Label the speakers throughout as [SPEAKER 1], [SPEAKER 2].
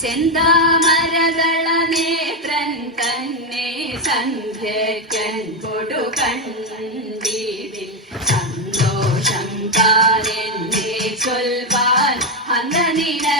[SPEAKER 1] ചെന്താമരതള നേത്രൻ തന്നെ സന്ധ്യക്കൻ കൊടു കണ്ടീതിൽ സന്തോഷം താനെന്നെ ചൊൽവാൻ അന്ന നിലച്ചാലാളാവും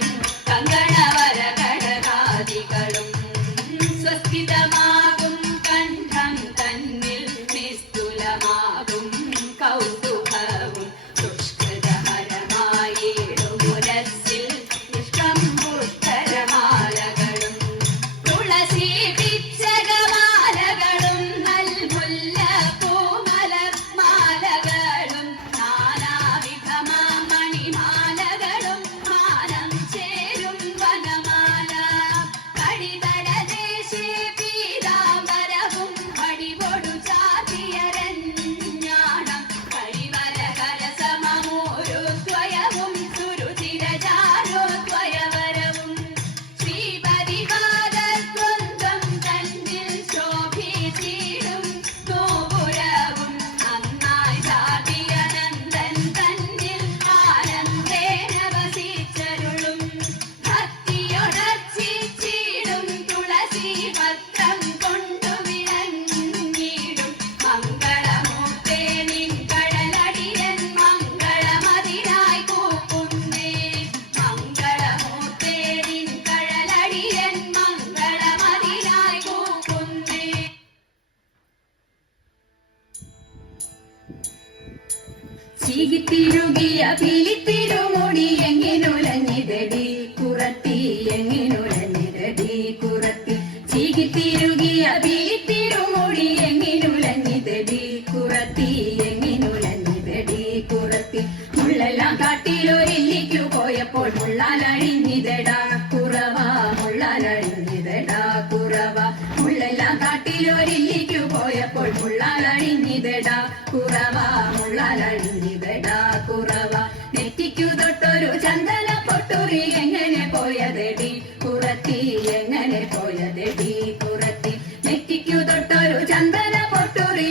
[SPEAKER 1] ചീകിത്തിരുകിയ പിലിത്തിരുമുടി എങ്ങിനുലഞ്ഞിതടി കുറത്തി എങ്ങിനുലഞ്ഞിതടി കുറത്തി. ചീകിത്തിരുകിയ പിലിത്തിരുമുടി എങ്ങിനുലഞ്ഞിതടി കുറത്തി എങ്ങിനുലഞ്ഞിതടി കുറത്തി. മുള്ളെല്ലാം കാട്ടിലൊരില്ലിക്കു പോയപ്പോൾ മുള്ളാലഴിഞ്ഞിതടാ കുറവ മുള്ളാലഴിഞ്ഞിതടാ കുറവ. മുള്ളെല്ലാം കാട്ടിലൊരില്ലിക്കു പോയപ്പോൾ മുള്ളാലഴിഞ്ഞിതടാ കുറവ മുള്ളാലഴിഞ്ഞിതടാ കുറവ. നെറ്റിക്കു തൊട്ടൊരു ചന്ദന പൊട്ടുറി എങ്ങനെ പോയതെടി? കുറത്തി എങ്ങനെ പോയതെടി? കുറത്തി നെറ്റിക്കു തൊട്ടൊരു ചന്ദന പൊട്ടുറി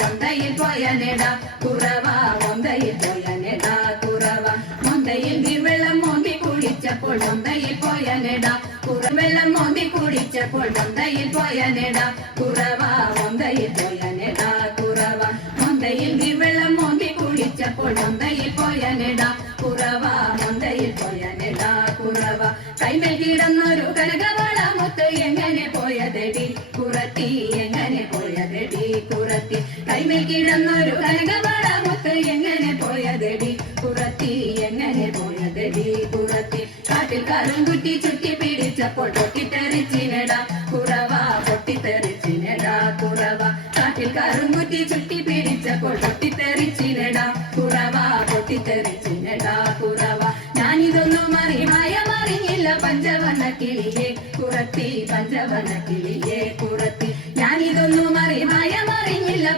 [SPEAKER 1] മൊന്തയിൽ പോയ നെട കുറവ മൊന്തയിൽ പോയ നെട കുറവ മൊന്തയിൽ നിർവെള്ളം മോന്തി കുടിച്ചപ്പോൾ മൊന്തയിൽ പോയ നെട കുറവെള്ളം മോന്തി കുടിച്ചപ്പോൾ മൊന്തയിൽ പോയ നെട കുറവ മൊന്തയിൽ പോയ നെട കുറവ മൊന്തയിൽ നിർവെള്ളം മോന്തി കുടിച്ചപ്പോൾ മൊന്തയിൽ പോയ നെട കുറവ മൊന്തയിൽ പോയ നെട കുറവ കൈമേൽ കിടന്നൊരു കനകവള മുത്ത് എങ്ങനെ പോയതെടി? കുറത്തി എങ്ങനെ പോയതെടി? കുറത്തി കൈമേൽ കിടന്നൊരു കനകവള മുത്ത് എങ്ങനെ പോയതെടി? കുറത്തി എങ്ങനെ പോയതെടി? കുറത്തി കാട്ടിൽ കറുംകുട്ടി ചുറ്റി പിടിച്ചപ്പോൾ പൊട്ടിത്തെറിച്ചിനട. കുറവ പൊട്ടിത്തെറിച്ചിനട. കുറവ കാട്ടിൽ കറുംകുട്ടി ചുറ്റി പിടിച്ചപ്പോൾ പൊട്ടിത്തെറിച്ചിനട. കുറവ പൊട്ടിത്തെറിച്ചിനട. കുറവ. ഞാനിതൊന്നും അറിമായ മറിഞ്ഞില്ല പഞ്ചവർണ കിളിയെ കുറത്തി പഞ്ചവർണ കിളിയെ കുറത്തി ഞാനിതൊന്നും മറിഞ്ഞില്ല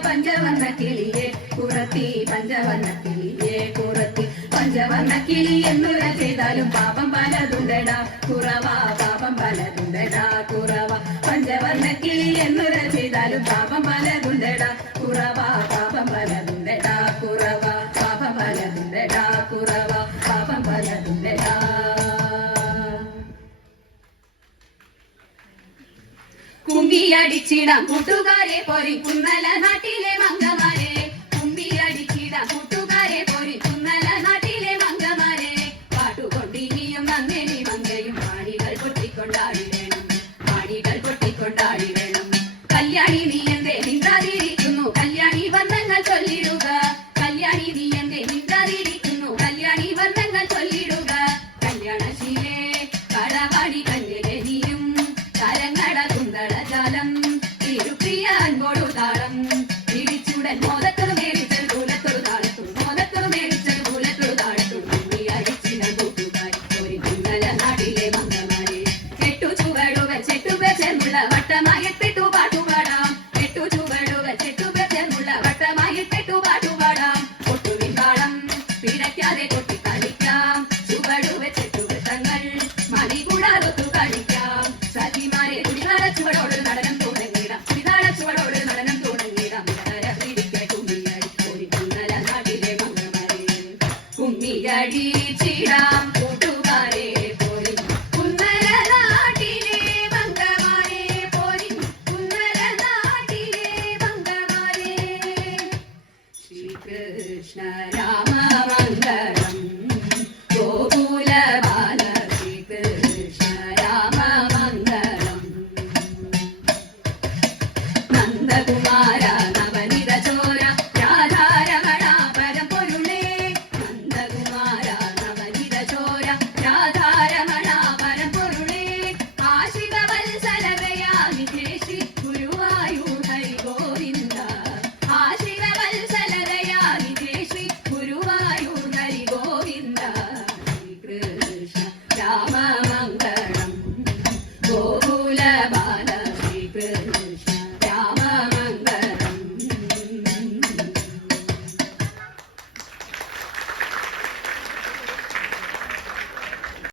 [SPEAKER 1] പഞ്ചവർണ കിളിയെ കുറത്തി പഞ്ചവർണ കിളിയെ കുറത്തി പഞ്ചവർണ കിളി എന്നുര ചെയ്താലും പാപം പലതുണ്ടടാ. കുറവാ പാപം പലതുണ്ടടാ കുറവാ. പഞ്ചവർണ കിളി എന്നുര ചെയ്താലും പാപം പലതുണ്ടടാ. കുറവാ പാപം പലതുണ്ടടാ കുറവാ. പാപം പലതുണ്ടടാ കുറവാ. ചിന്തിയടിച്ചിടാം കൂട്ടുകാരെ പോരി കുന്നല നാട്ടി